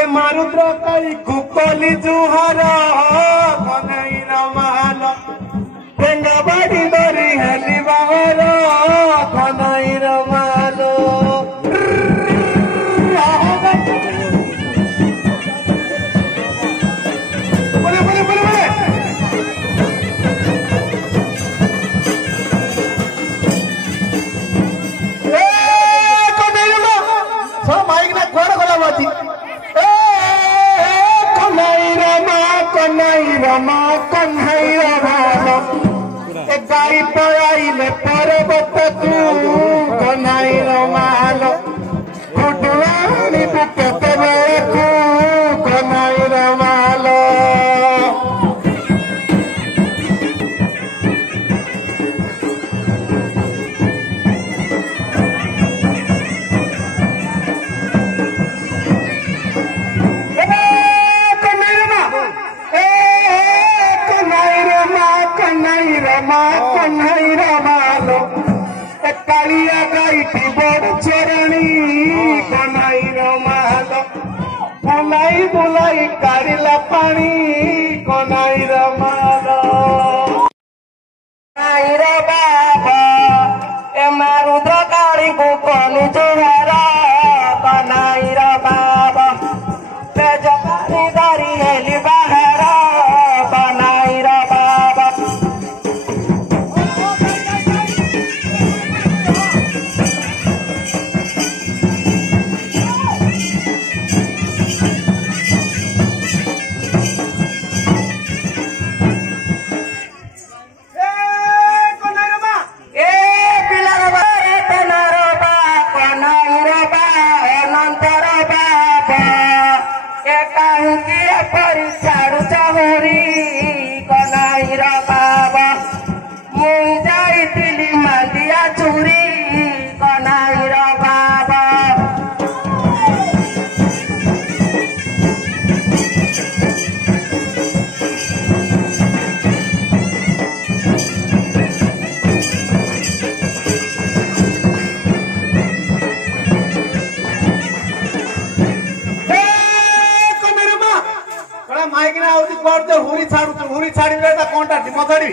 ए मारुद्र काली कुकली जुहार कन्हई रमाल टेंगा बाड़ी दरी हेली बाहर कन्हई रमाल बोले बोले बोले बोले माइक ना कोड़ गला बाती कन्हई रमा एक गाड़ी पड़ाइले पर्वत तू कन्हई रमाल फुटवानी बुकत बेकू कन्हई रमाल कन्हई रमालो कालिया गाईटी बड़ चरणी कन्हई रमालो बुलाई बुलाई काढ़िला पानी कन्हई रमालो कन्हई रे बाबा ए मारुद्र काली को कनु जुहार कन्हई रे बाबा ते जपानी दारी हेली बाहर कन्हई रे बाबा हुरी छाड़ी कौनटा ढिम छाड़ी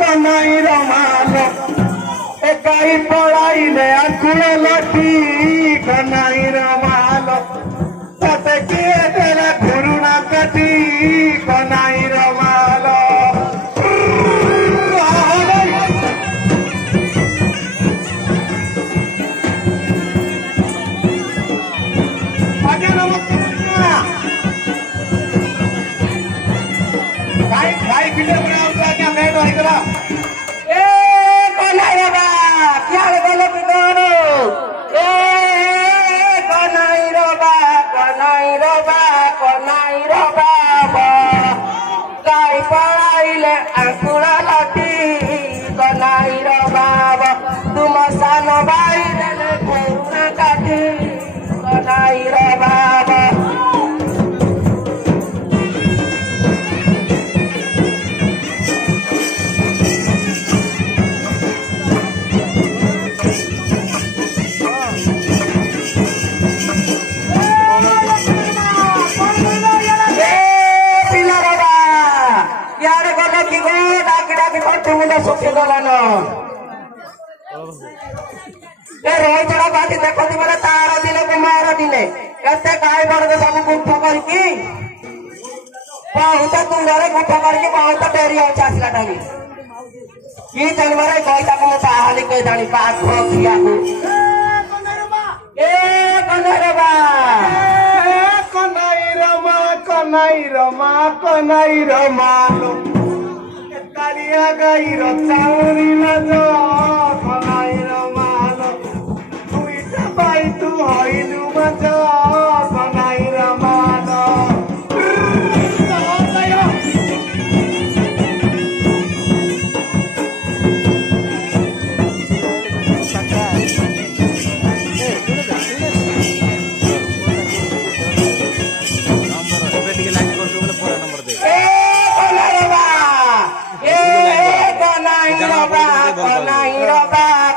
कन्हई रमाल ए गाई पड़ाइले आकुल लटी कन्हई रमाल तते किए देला घुरुणा कटी कन्हई रमाल भाई वीडियो बनाओ क्या मैं तो इधर ए कन्हई रे क्या बोलो बिगाड़ो ए कन्हई रे बाबा गाई पड़ाइले आंकुड़ा लटी कन्हई रे बाबा तुम सान भाई देले घुरुणा काटी कन्हई रे बाबा रोहितड़ा बाटी देखो बोले तार दिने कुमार दिने एते गाय बड़े सब गुंठ करके बहुत दूर गुंठ करके बहुत डेरी हो आसला टाइम कि जानवर गईता को बाहली कह जानी पाख खिया को ए कन्हई रमालो कालिया गाई चाउरी लाजो कन्हई रमालो तुईटा बाई तू हईलु मजो कन्हई रमालो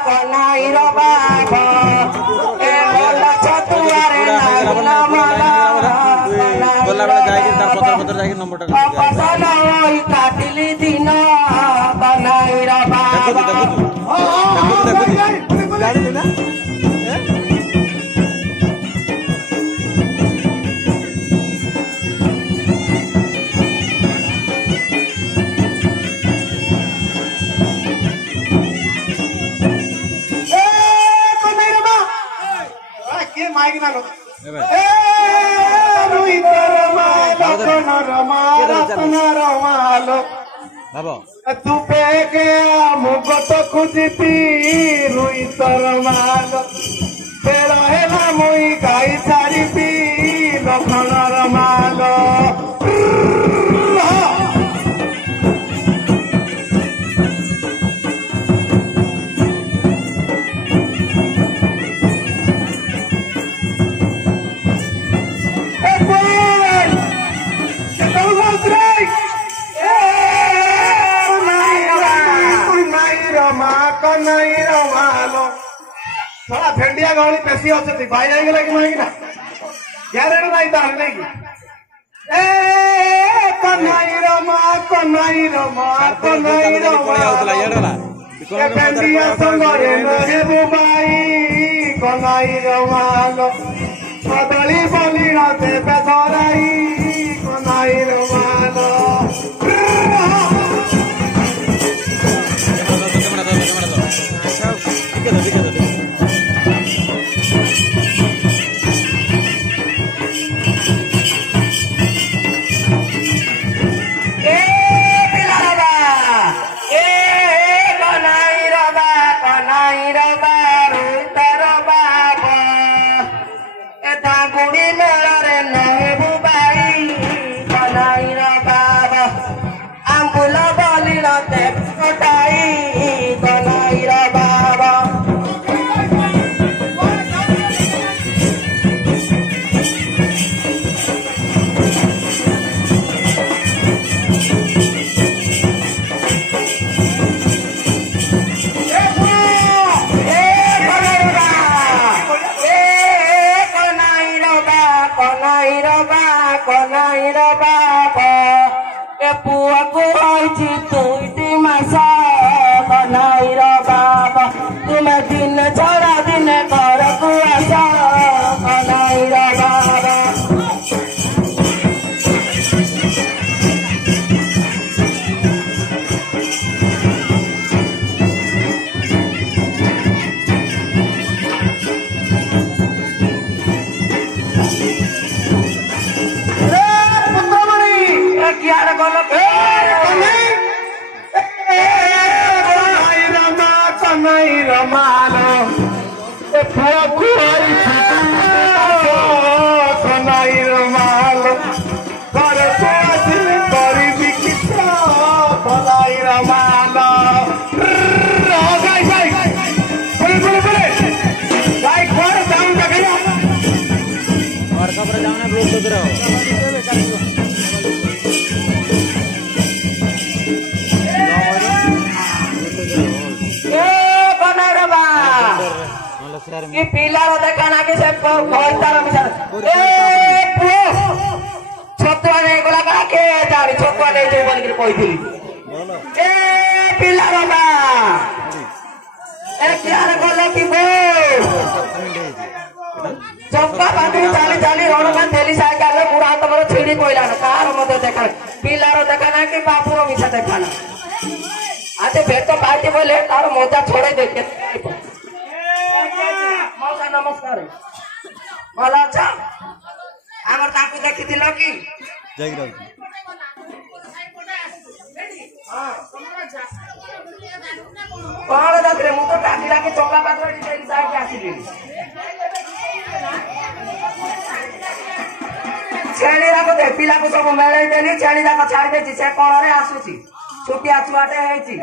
कन्हई रबा गला बेला जाई तार पत्र जाई नंबरटा पसंद होई काटिली दिन बनाई रा बाबा देखो गाड़ी लेना माइक ना लो ए रुई तरमालो रमालो बाबा तू पे के मुगो तो खुजती रुई तरमालो तेरा है ना मुई गाई सारी पी लखन रमालो थोड़ा भेंडिया गहली पेशी अच्छी भाई जाएंगे कि नहीं ना ग्यारह नहीं तार नहीं कन्हई रमा भेंडिया संगे नहेबू बाई कन्हई रमालो कदली बली देवे धराई कन्हई रमालो पिला देखा ना कि सब छतुआ नहीं गला का के जानी छतुआ नहीं जो बोल के कोई थी ए पिला बाबा ए क्या रे बोले कि बो चौका बांधी चाली रोड में थैली साइकिल ले पूरा तो मोर छिड़ी कोइला न कार मते देखा पिला रो देखा ना कि बापू रो मिछा देखा ना आते भेट तो पार्टी बोले तार मोजा छोड़े देखे मौसा नमस्कार भल अछ आमर ताकू देखि दिलो कि जय गुरु कौन देखरे मु तो टाकीला के चौका पात्र डिटेल साइड के आसीली छेली राको दे पिला को सब मेले देली छेली राको छाड़ देछि से कोन रे आसुछि छुटिया छुआटे हेछि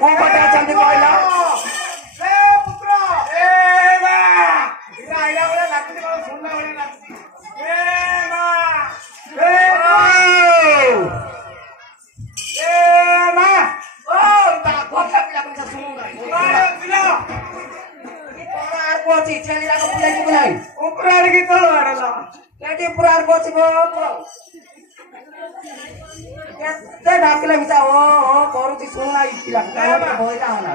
को पटे अछंती कहला ए पुत्र ए मा इरा आइला बोले लाठी को सुनना बोले लाठी ए मा ओ ता कोठा पिला को सुनु रे ओ पिला ई कोन आर कोची छेली राको पुलाई कि बुलाई ऊपर କରିକି ତଳ ଆଡଲା ଏଠି ପୁରା ବସିବ କେତେ ଡାକିଲେ ମିଶା ଓ କରୁଛି ଶୁଣା ଇଥିଲା ବହିଲା ହଲା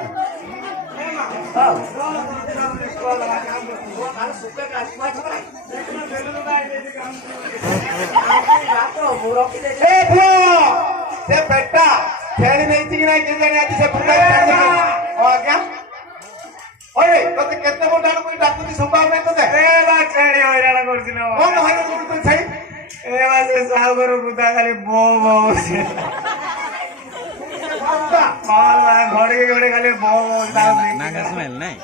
ସେ ପେଟା ଛେଳି ନେଇଛି କି ନାଇଁ କେଜାଣି ଆଜି ସେ ଆଜ୍ଞା ଓଏ ତତେ କେତେ ବଡ ଡାକୁଛି ସମ୍ଭାବ ନାହିଁ ତତେ ଛେଳି ହଇରାଣ କରୁଛି ନା କଣ ହଇରାଣ କରୁଛୁ ଛେଳି ଏ ସେ ସାହୁଘର ବୁଧା ଖାଲି ବୋ ବୋ ଘଡିକି ଘଡି ଖାଲି ବୋ ବୋ ନାଙ୍ଗା ସ୍ମେଲ ନାଇଁ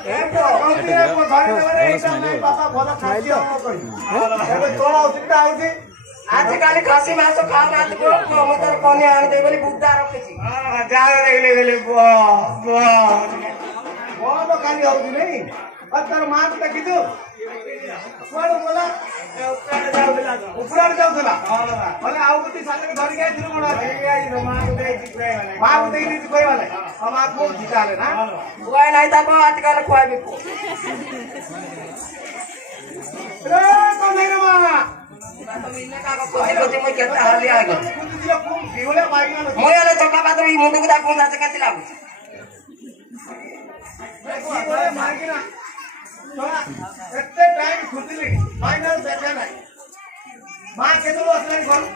ଆଜିକାଲି ଖାସି ମାଂସ ଖାଉନାହାନ୍ତି ମୁଁ ତୋର କନିଆ ଆଣିଦେବି ବୋଲି ବୁଦ୍ଧା ରଖିଛି ଯାହା ଦେଖିଲେ ଗଲେ ବହୁତ ଖାଲି ହଉଛି ନାଇଁ ତୋର ମାକୁ ଦେଖିଛୁ କୁଆଡୁ ଗଲା ଉପରାଡେ ଯାଉଥିଲା ବୋଲେ ଆଉ ଗୋଟେ ସାଙ୍ଗରେ ଧରିକି ଆସିଥିଲୁ କଣ ମାକୁ ଦେଇଛି କହିବାଲେ ମା କହୁଛି ତାହେଲେ ନା ଖୁଆଇ ନାହିଁ ତାକୁ ଆଜିକାଲି ଖୁଆଇବି କେତେ ହାଲିଆ ମୁଁ ହେଲେ ଚକା ପାତ୍ର ମୁଣ୍ଡକୁ ତା ପହଞ୍ଚା କେତେ ଲାଗୁଛି ଏତେ ଟାଇମ ଖୁସିଲି ଫାଇନାଲ ଦେଖା ନାହିଁ ମା କେତେବେଳେ ଆସିଲାଣି ଘରୁ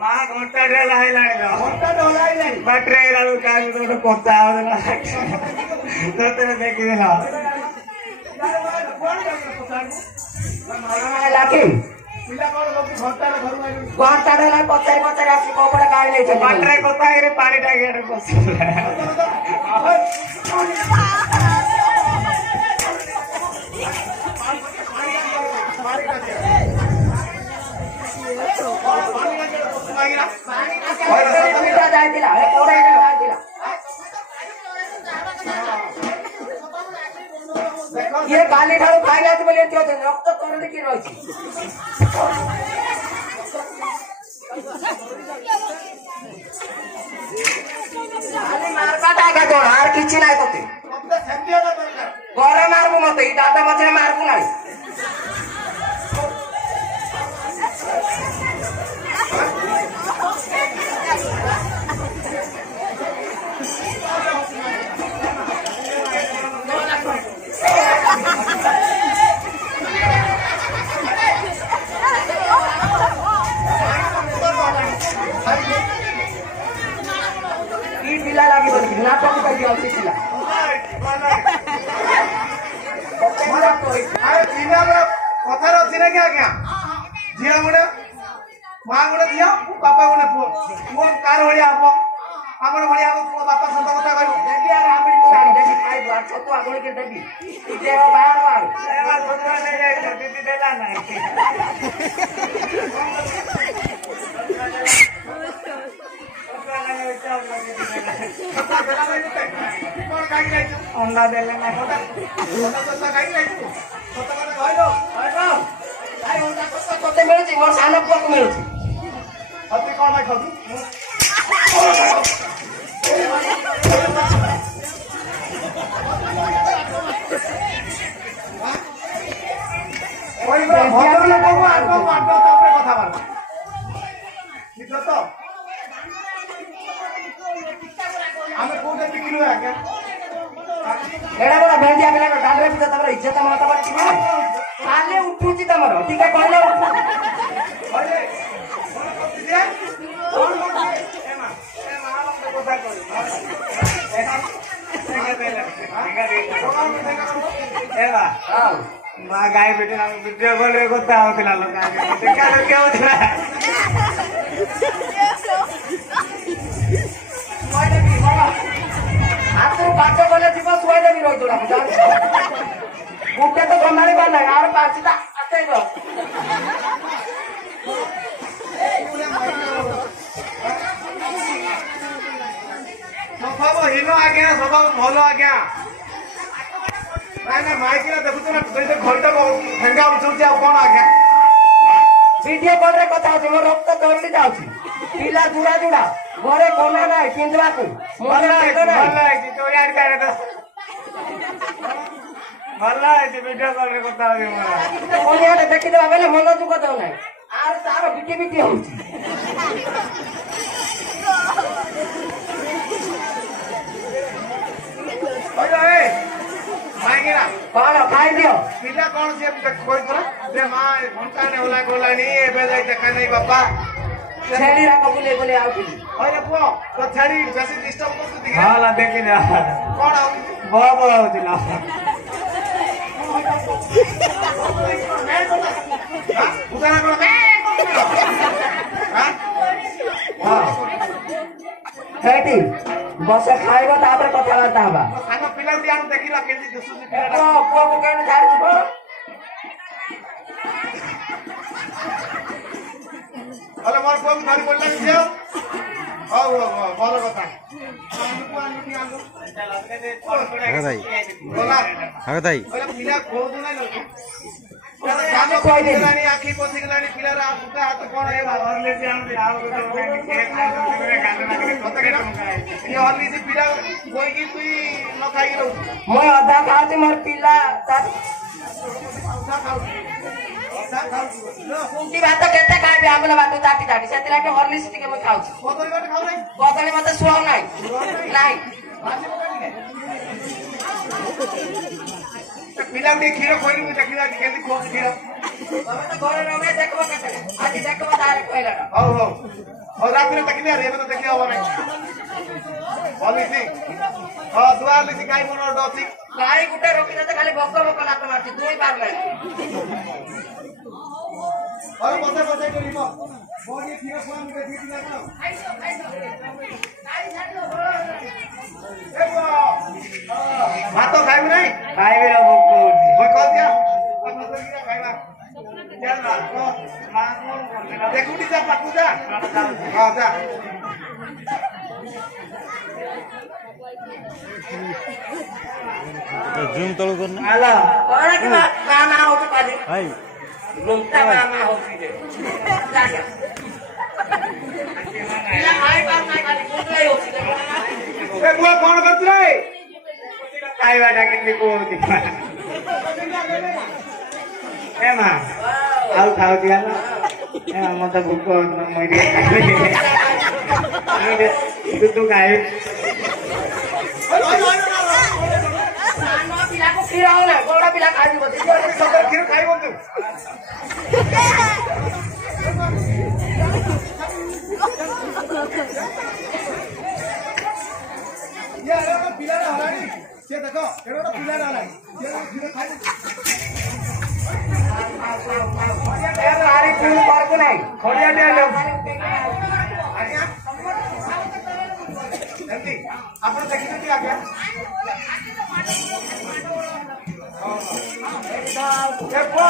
ମା ଘଣ୍ଟାଟେ ହେଲାଣି ବାଟରେ ଗୋଟେ କଥା ତତେ ଦେଖିଦେଲ ଘଣ୍ଟାଟେ ହେଲା ପଚାରି ପଚାରି ଆସି କପଡା କାଢି ନେଇଛନ୍ତି ବାଟରେ କଥା ହେଇକି ପାଣି ଟାଙ୍କିଆରେ ବସିଲା ଯାଇଥିଲା ଇଏ କାଲି ଠାରୁ ଖାଇଲା ବୋଲି ରକ୍ତ ତରଳି କି ରହିଛି ମାରକାଟା ଆଗା ତୋର আর କିଛି ନାହିଁ ତତେ ଘରେ ମାରବୁ ମତେ ଏଇ ଦାଦା ମଝିରେ ମାରବୁ ନାହିଁ ପିଲା ଲାଗି ନାଟକ କରି ଅଛି ପିଲା କଥାରେ ଅଛି ନା କି ଆଜ୍ଞା ଝିଅ ଗୋଟେ ମା ଗୋଟେ ଝିଅ ବାପା ଗୋଟେ ପୁଅ ପୁଅ କାର ଭଳିଆ ହବ ଆମର ଭଳିଆ ହବ ପୁଅ ବାପା ସତ କଥା କହିବ ଦେବି ଆଉ ଆମରି ତ ଗାଡ଼ି ଦେବି ଖାଇବୁ ଆଉ ଛତୁ ଆଗଳିକି ଦେବି ଦେହ ବାହାର ଦିଦି ଦେଲା ନାହିଁ ଅଣ୍ଡା ଦେଲେ ନା ତତେ ମିଳୁଛି ମୋର ସାନ ପୁଅକୁ ମିଳୁଛି ତତେ କଣ ପାଇଁ ଖାଉଛୁ ଭଦ୍ର ଲୋକଙ୍କୁ ଆଗ ମାଡ ତାପରେ କଥାବାର୍ତ୍ତା ଠିକ ତ ଆମେ କୋଉଟା ବିକିଲୁ ଆଜ୍ଞା ଏଡା ବଡ ଭେଣ୍ଡିଆ ପିଲା ଗାଡିରେ ବି ତମର ଇଜ୍ଜତ ମତ ଅଛି କାଲେ ଉଠୁଛି ତମର ଟିକେ କହିଲେ ମା ଗାଈ ଭିଡ଼ିଓ କଲରେ କଥା ହଉଥିଲା ଲୋକ ଦେଖା ଦେଖି ହଉଥିଲା ହାତରୁ ପାଠ କଲେ ଯିବ ଶୁଆଇ ଦେବି ରହିଥିଲା ଗୋଟେ ତ ସମ୍ଭାଳି ପାର ନାହିଁ ଆଉ ପାଞ୍ଚଟା ଆସେଇବ ସ୍ୱଭାବ ହୀନ ଆଜ୍ଞା ସ୍ୱଭାବ ଭଲ ଆଜ୍ଞା ନାଇଁ ନାଇଁ ମାଇକିନା ଦେଖୁଛୁ ନା ଘଣ୍ଟା ଠେଙ୍ଗା ଉଠଉଛି ଆଉ କଣ ଆଜ୍ଞା ଭିଡିଓ କଲରେ କଥା ହଉଛି ମୋ ରକ୍ତ ତରଳି ଯାଉଛି ପିଲା ଜୁଡା ଜୁଡା ଘରେ କନା ନାହିଁ ପିନ୍ଧିବାକୁ ଭଲ ହେଇଛି ଭିଡିଓ କଲରେ କଥା ହଉଛି ମୋର ମନିଆଟେ ଦେଖିଦେବା ବେଲେ ମନ ଦୁଃଖ ଦଉ ନାହିଁ ଆର ତାର ବିଟି ବିଟି ହଉଛି କଣ ଖାଇଦିଅ ପିଲା କଣ ସେ କହିଥିଲା ଯେ ମା ଘଣ୍ଟାନେ ଓଲା ଗଲାଣି ଏବେ ଯାଇ ଦେଖା ନାହିଁ ବାପା ଛେଳି ରାକ ବୁଲେଇ ବୁଲେଇ ଆଉଥିଲି ହଇରେ ପୁଅ ତ ଛେଳି ବେଶୀ ଡିଷ୍ଟର୍ବ କରୁଛନ୍ତି କି? ହଁ ଦେଖିନି କଣ ହଉଛି ବବ ହଉଥିଲା ଉଦାହରଣ କଣ ସେଇଠି ବସ ଖାଇବ ତାପରେ କଥାବାର୍ତ୍ତା ହବା ସାଙ୍ଗ ପିଲାଟି ଆମେ ଦେଖିଲା କେମିତି ଦିଶୁଛି ପିଲାଟା ପୁଅକୁ କେମିତି ଛାଡ଼ିଯିବ ହେଲେ ମୋର ପୁଅକୁ ଧରି ପଡ଼ିଲାନି ଝିଅ ହଉ ହଉ ହଉ ଭଲ କଥା ଗଲା ଭାଇ ପିଲା କହୁଛୁ ନା ଆଖି ପଶିଗଲାଣି ପିଲାର ହାତ କଣ ପିଲା କହିକି ତୁଇ ନ ଖାଇକି ରହୁଛୁ ମୁଁ ଅଧା ଖାଉଛି ମୋର ପିଲା କୁଣ୍ଟି ଭାତ କେତେ ଖାଇବି ଆମ୍ବୁଲ ଭାତ ଚାଟି ଚାଟି ସେଥିଲାଗି ହର୍ଲିକ୍ସ ଟିକେ ମୁଁ ଖାଉଛି କଦଳୀ ମତେ ଶୁଆଉ ନାହିଁ ନାଇଁ ପିଲା ଟିକେ କ୍ଷୀର ଖୋଇଲି ମୁଁ ଦେଖିବା କେମିତି ଖୋଉଛି କ୍ଷୀର ତମେ ତ ଘରେ ରହେ ଦେଖିବ କେତେ ଆଜି ଦେଖିବ ତାର କହିଲା ହଉ ହଉ ହଉ ରାତିରେ ଦେଖିବି ଆରେ ଏବେ ତ ଦେଖି ହବ ନାହିଁ ହଲିସି ହଁ ଦୁଆ ହଲିସି ଗାଈ ମୋର ଅଛି ଗାଈ ଗୋଟେ ରଖିଦେତେ ଖାଲି ବକ ବକ ନାକ ମାରୁଛି ଦୁଇ ପାରୁନାହିଁ ହଉ ବସେ ବସେ କରିବ ମୋ ଟିକେ କ୍ଷୀର ଖୋଆ ମୁଁ ଦେଖିବି ନା କଣ ଭାତ ଖାଇବୁ ନାହିଁ ଖାଇବି ଭୋକ ହଉଛି କହିଦିଆ ଖାଇବା ଦେଖୁଟି ଯା ପାଖକୁ ଯା ହଁ ଯା ଜୁମ୍ ତଳୁ କରୁନା ହ୍ୟାଲୋ କଣ କି ମା ମା ହଉଛି କାଲି ଭାଇ ଲୁଣ୍ଟା ମା ହଉଛି ଯେ ପିଲା ଖାଇ ପାରୁନାହିଁ ଖାଲି କୁଣ୍ଡେଇ ହଉଛି ଏ ପୁଅ କଣ କରୁଛୁ ରେ ଖାଇବାଟା କେମିତି କହୁଛି ଏ ମା ଆଉ ଖାଉଛି ମତେ ଭୋକ ମୁଇଁ ଟିକେ ଖାଇବି ତୁ ଖାଇବି ପିଲାକୁ କ୍ଷୀର ହଉନା ବଡ ପିଲା ଖାଇଯିବ କ୍ଷୀର ଖାଇବ ତୁ ପିଲାଟା ହଲାଣି ସେ ଦେଖ ଏଟା ପିଲାଟା ହଲାଣି ଭାରି ଫୁଲ କରକୁ ନାହିଁ ଖଡ଼ିଆ ଆଜ୍ଞା ଏମିତି ଆପଣ ଦେଖିଛନ୍ତି ଆଜ୍ଞା ଏ ପୁଅ